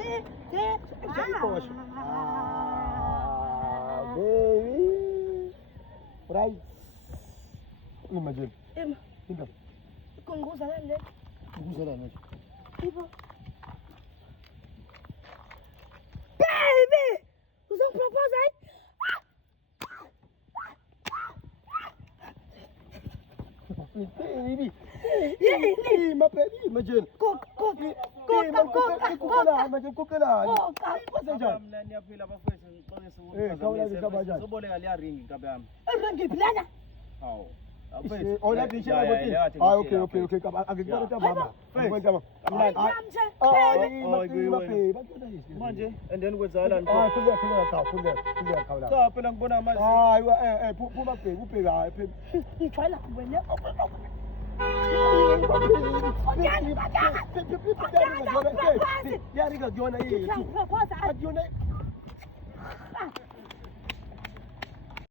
Baby. Right. Imagine. Imagine. Kung gusalan le. Gusalan. Iba. Baby! Usang proposal? Baby. Imagine. Cook. Yeah,